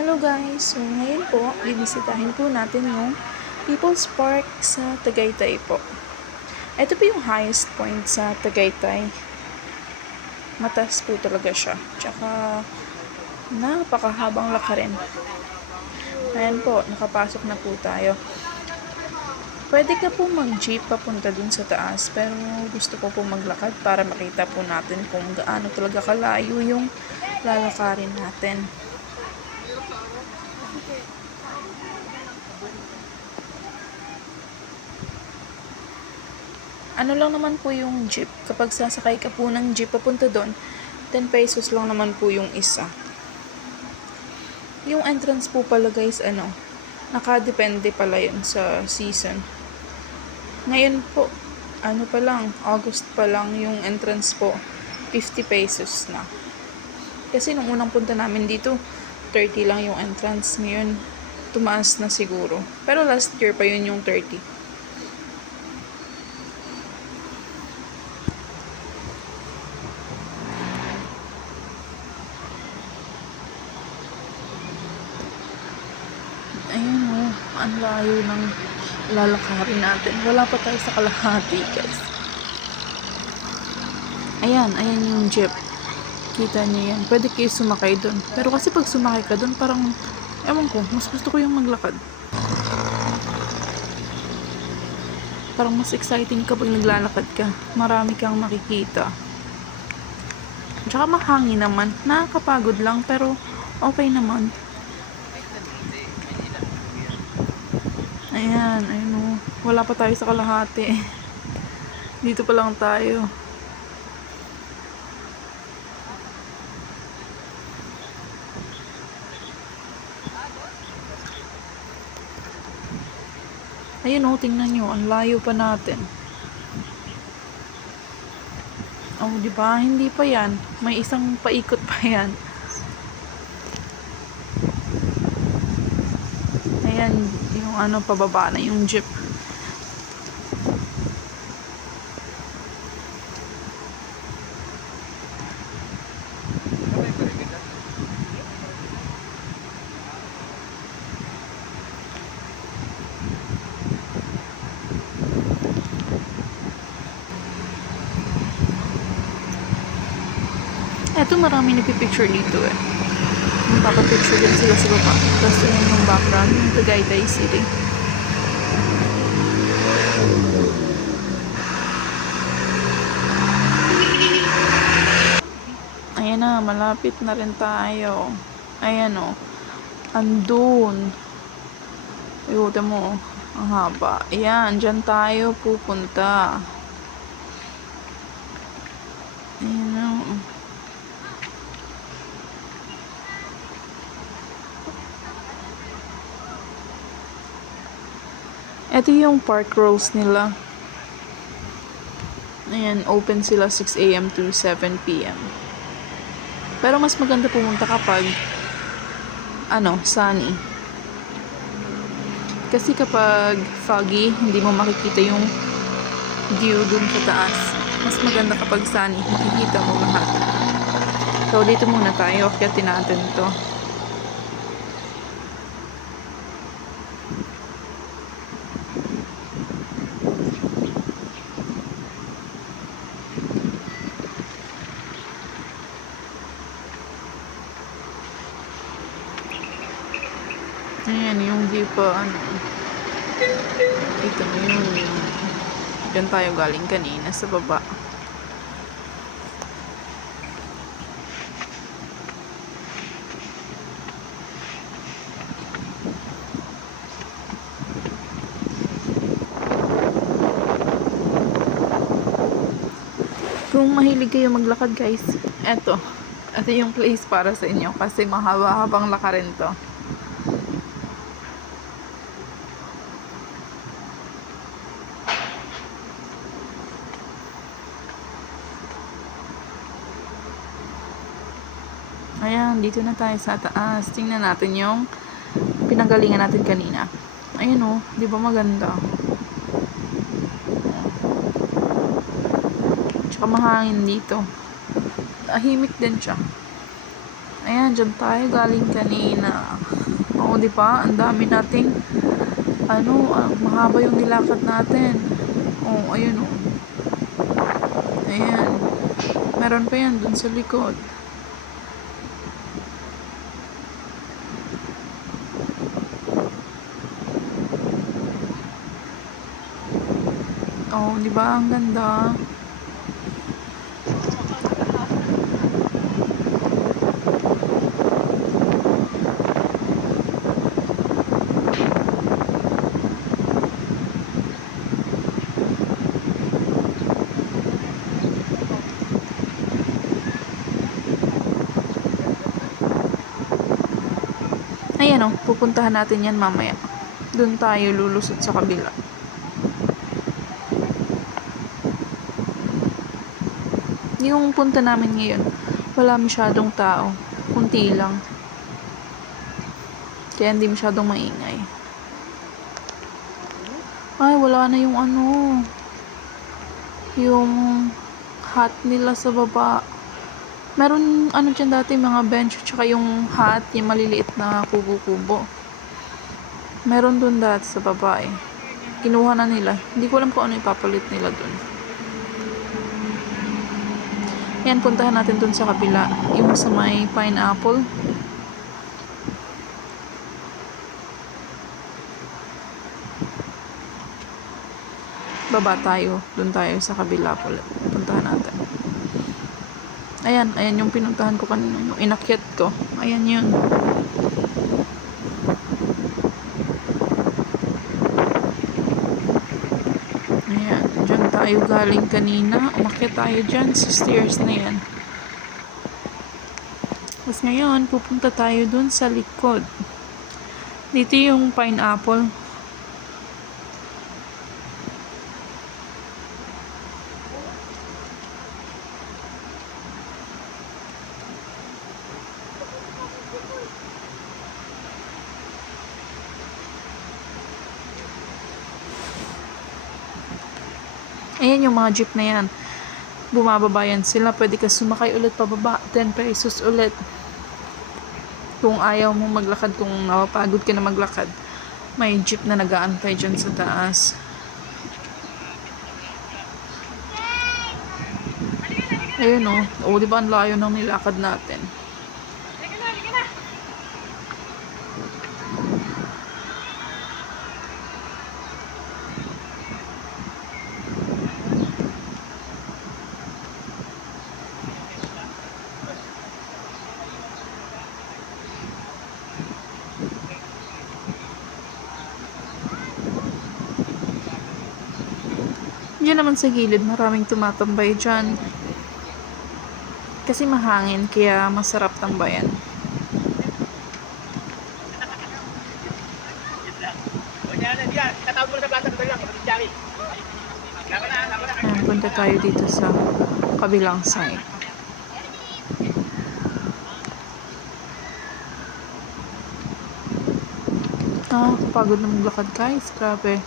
Hello guys! So ngayon po, bibisitahin po natin yung People's Park sa Tagaytay po. Ito po yung highest point sa Tagaytay. Mataas po talaga siya. Tsaka napakahabang lakarin. Ayan po, nakapasok na po tayo. Pwede ka po mag-jeep papunta dun sa taas, pero gusto ko po maglakad para makita po natin kung gaano talaga kalayo yung lalakarin natin. Ano lang naman po yung jeep. Kapag sasakay ka po ng jeep papunta doon, 10 pesos lang naman po yung isa. Yung entrance po pala guys, nakadepende pala yun sa season. Ngayon po, pa lang, August pa lang yung entrance po, 50 pesos na. Kasi nung unang punta namin dito, 30 lang yung entrance. Ngayon, tumaas na siguro. Pero last year pa yun yung 30. Ayun ang layo ng lalakarin natin. Wala pa tayo sa kalahati, guys. Ayan yung jeep. Kita niyo yan. Pwede kayo sumakay dun. Pero kasi pag sumakay ka dun, parang, ewan ko, mas gusto ko yung maglakad. Parang mas exciting kapag naglalakad ka. Marami kang makikita. Tsaka mahangin naman. Nakakapagod lang, pero okay naman. Ayan wala pa tayo sa kalahati. Dito pa lang tayo. Ayun tingnan nyo, ang layo pa natin. Diba? Hindi pa yan. May isang paikot pa yan. Ayan, yung pababa na yung jeep. Eto, marami nagpipicture dito eh. Magpapapicture din sila sa baba. Tapos yun yung background, yung Tagaytay City. Ayan na, malapit na rin tayo. Ayan andun. Ayuda mo, ang haba. Ayan, dyan tayo pupunta. Ayan Ito yung park rolls nila. Ayan, open sila 6 a.m. to 7 p.m. Pero mas maganda pumunta kapag sunny. Kasi kapag foggy, hindi mo makikita yung view dun sa taas. Mas maganda kapag sunny, makikita mo lahat. So, dito muna tayo. Akyatin natin to. Ayan, yung view pa, Ito mo yun. Diyan tayo galing kanina sa baba. Kung mahilig kayo maglakad guys, ito yung place para sa inyo kasi mahaba-habang lakarin to. Ayan, dito na tayo sa taas. Tingnan natin yung pinanggalingan natin kanina. Ayan di ba maganda? Tsaka mahangin dito. Tahimik din siya. Ayan, dyan tayo galing kanina. Oo, di ba? Ang dami nating, mahaba yung nilakad natin. Oo, ayun o. Ayan. Meron pa yan dun sa likod. Oo, di ba? Ang ganda. Ayan o, pupuntahan natin yan mamaya. Doon tayo lulusot sa kabila. Yung punta namin ngayon, wala masyadong tao. Kunti lang. Kaya hindi masyadong maingay. Ay, wala na yung yung hut nila sa baba. Meron dyan dati mga bench tsaka yung hut, yung maliliit na kubo-kubo. Meron dun dati sa baba eh. Kinuha na nila. Hindi ko alam kung ano ipapalit nila dun. Yan, puntahan natin dun sa kabila. Yung sa may pineapple. Baba tayo. Dun tayo sa kabila pala. Puntahan natin. Ayan yung pinuntahan ko kanina. Yung inakyat ko. Ayan yun. Ayan. Dyan tayo galing kanina. Umakyat tayo dyan sa stairs na yan. Tapos ngayon, pupunta tayo dun sa likod. Dito yung pineapple. Ayan yung mga jeep na yan. Bumababa yan sila. Pwede ka sumakay ulit pababa. 10 pesos ulit. Kung ayaw mo maglakad, kung napapagod ka na maglakad, may jeep na nag-aantay dyan sa taas. Ayun o. O, diba ang layo ng nilakad natin? Diyan naman sa gilid, maraming tumatambay dyan. Kasi mahangin, kaya masarap tambayan. Ayan, punta tayo dito sa kabilang side. Kapagod na maglakad guys. Grabe.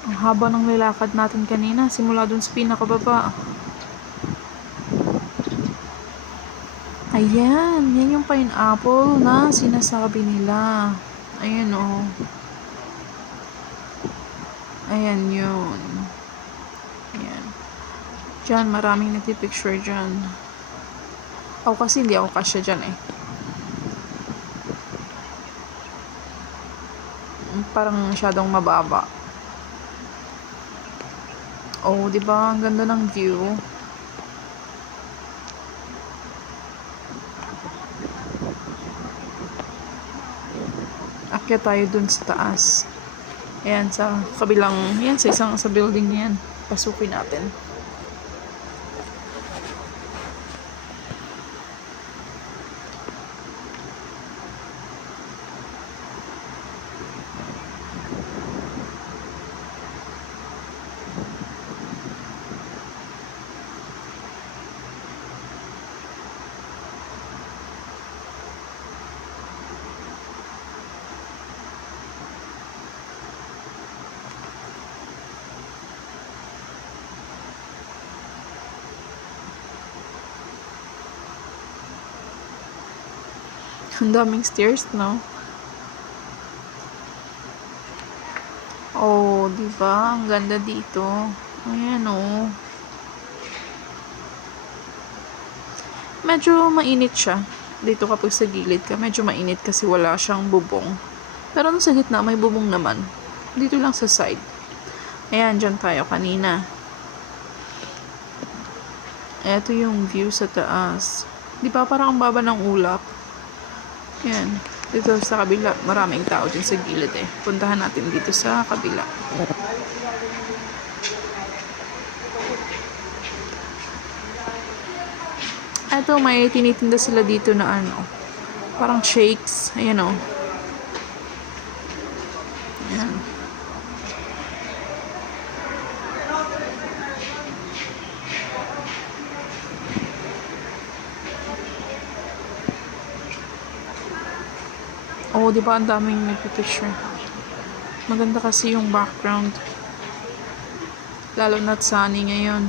Ang haba ng nilakad natin kanina. Simula dun sa pinakababa. Ayan. Yan yung pineapple na sinasabi nila. Ayan o. Ayan yun. Ayan. Diyan, maraming nagpipicture dyan. Ako kasi hindi ako kasya dyan eh. Parang masyadong mababa. Oh, 'di ba? Ang ganda ng view. Akyat tayo dun sa taas. Ayan, sa kabilang, yan, sa building na yan. Pasukin natin. Ang daming stairs, no? Oh, di ba? Ang ganda dito. Ayan, oh. Medyo mainit siya. Dito kapag sa gilid ka, medyo mainit kasi wala siyang bubong. Pero sa gitna, may bubong naman. Dito lang sa side. Ayan, dyan tayo kanina. Ito yung view sa taas. Di ba parang ang baba ng ulap? Ayan. Dito sa kabila, maraming tao dyan sa gilid eh. Puntahan natin dito sa kabila. Ito, may tinitinda sila dito na ano. Parang shakes. Ayan o. Ayan. Oo, di ba ang daming nagpipicture. Maganda kasi yung background. Lalo na't sunny ngayon.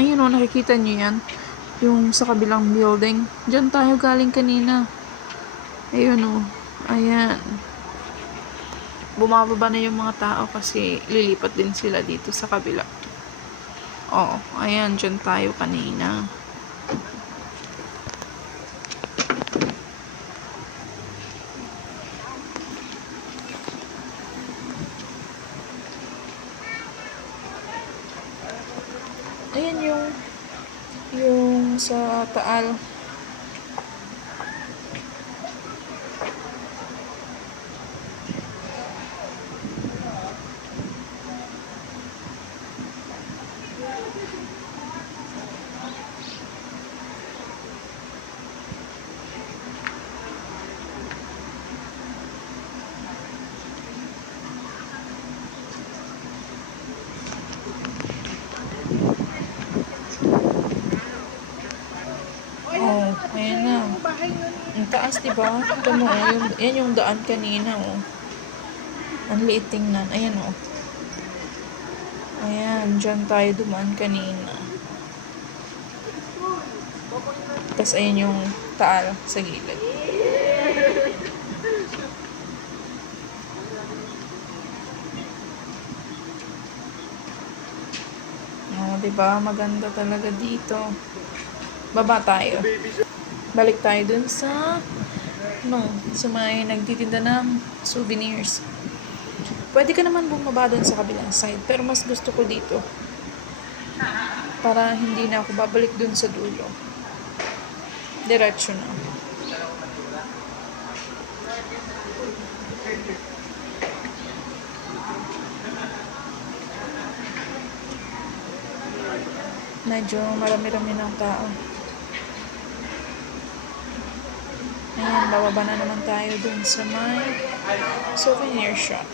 Ayun o, nakikita nyo yan? Yung sa kabilang building. Diyan tayo galing kanina. Ayun o. Ayan. Bumababa na yung mga tao kasi lilipat din sila dito sa kabila. Oo, ayan. Diyan tayo kanina. Ayan yung sa Taal. Oh, ayan na. Ang taas, diba? Ito mo, yan yung daan kanina, oh. Ang liit tingnan. Ayan, oh. Ayan, dyan tayo dumaan kanina. Tapos, ayan yung Taal sa gilid. Oh, diba? Maganda talaga dito. Baba tayo. Balik tayo dun sa may nagtitinda ng souvenirs. Pwede ka naman bumaba dun sa kabilang side, pero mas gusto ko dito. Para hindi na ako babalik dun sa dulo. Diretso na. Medyo marami-rami ng tao. Ayan, bababa na naman tayo dun sa may souvenir shop.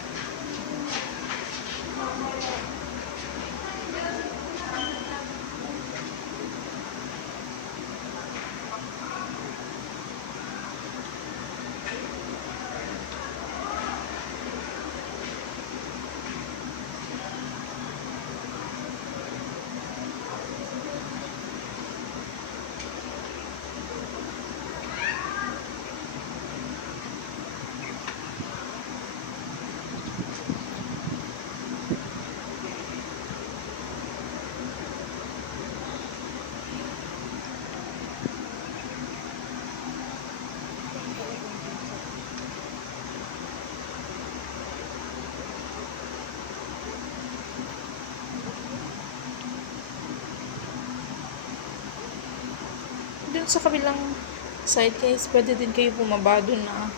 Dun sa kabilang side guys, pwede din kayo bumaba dun na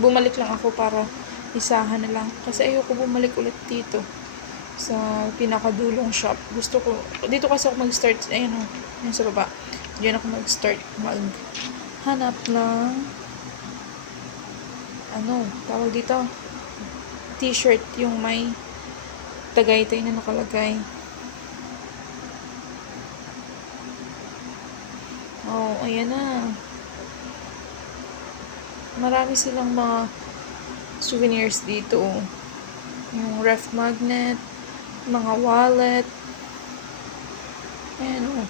bumalik lang ako para isahan na lang. Kasi ayoko bumalik ulit dito sa pinakadulong shop. Gusto ko, dito kasi ako mag-start, ayun o, yun sa baba. Diyan ako mag-start maghanap ng tawag dito, t-shirt yung may Tagaytay na nakalagay. Oh, ayan na. Marami silang mga souvenirs dito. Yung ref magnet, mga wallet. Ayan o.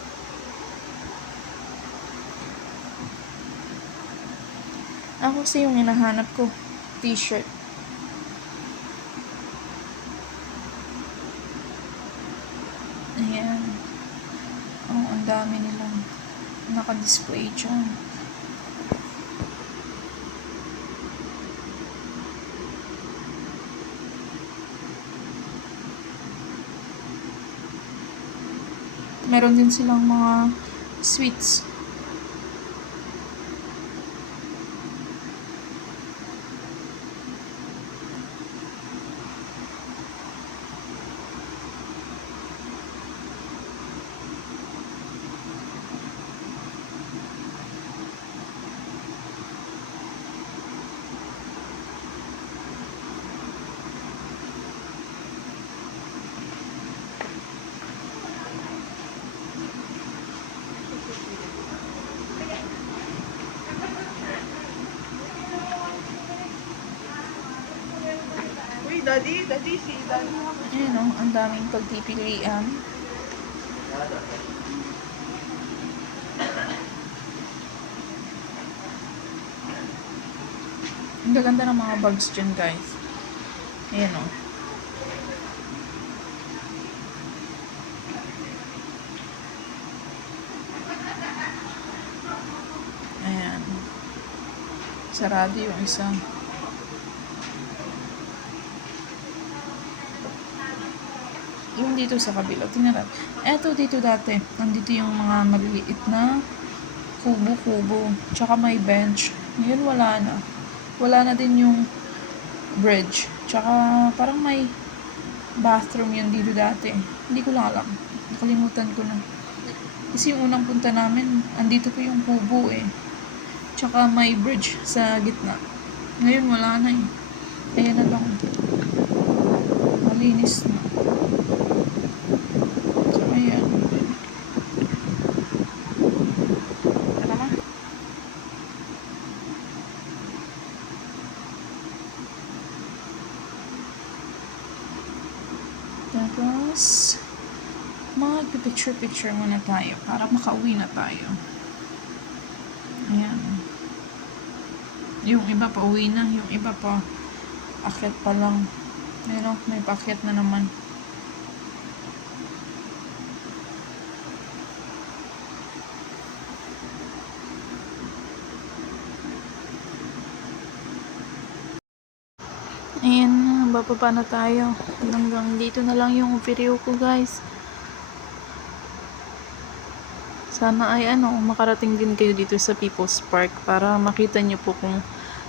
Ako kasi yung hinahanap ko, t-shirt. Ayan. Oh, ang dami nilang naka-display dyan. Meron din silang mga sweets. Daddy, si Daddy. Ayan o, ang daming pagpipilian. Ang gaganda ng mga bags dyan, guys. Ayan o. Ayan. Sarado yung isa. Yung dito sa kabila, tingnan natin. Eto dito dati, nandito yung mga maliliit na kubo-kubo. Tsaka may bench. Ngayon wala na. Wala na din yung bridge. Tsaka parang may bathroom yun dito dati. Hindi ko lang alam. Nakalimutan ko na. Kasi yung unang punta namin, andito pa yung kubo eh. Tsaka may bridge sa gitna. Ngayon wala na eh. Ayan na lang. Malinis na. So ayan. Tara na. Tapos, mag-picture-picture muna tayo para makauwi na tayo. Ayan. Yung iba pa uwi na, yung iba pa akyat pa lang. Ayan o, may paakyat na naman. Ayan, bababa na tayo. Hanggang dito na lang yung video ko, guys. Sana ay makarating din kayo dito sa People's Park para makita nyo po kung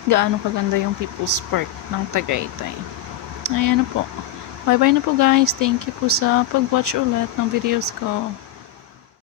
gaano kaganda yung People's Park ng Tagaytay. Ayan na po. Bye-bye na po, guys. Thank you po sa pag-watch ulit ng videos ko.